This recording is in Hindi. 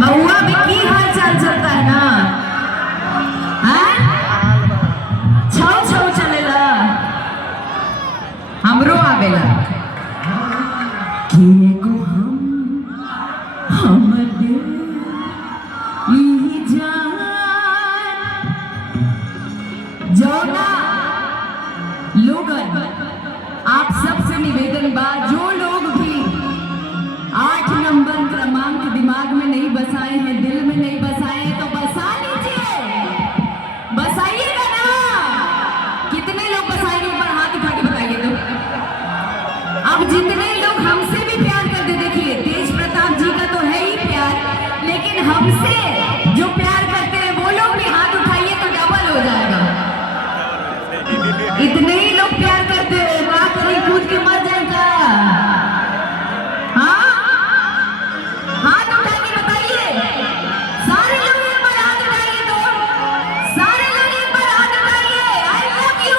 महुआ में की हाल चाल चलता है ना? छौ छौ चलेला हमरो आवेला कि एगो हमर दिल ई जान जौना लोगन आप सबसे निवेदन बा, जो लोग भी 8 नंबर क्रमांक दिमाग में नहीं बसाए हैं, दिल में नहीं बसाए हैं, तो बसा लीजिए, बसाइएगा ना। कितने लोग बसाएंगे? ऊपर हाथ उठा के बताइए तो। अब जितने लोग हमसे भी प्यार करते, देखिए तेज प्रताप जी का तो है ही प्यार, लेकिन हमसे जो प्यार करते हैं वो लोग भी हाथ उठाइए तो डबल हो जाएगा। इतने ही लोग प्यार करते हैं, बात करें कूद के मर जाएगा। हाँ, हाथ उठा के बताइए, सारे लोग एक बार हाथ उठाइए तो, सारे लोग एक बार हाथ उठाइए। I love you.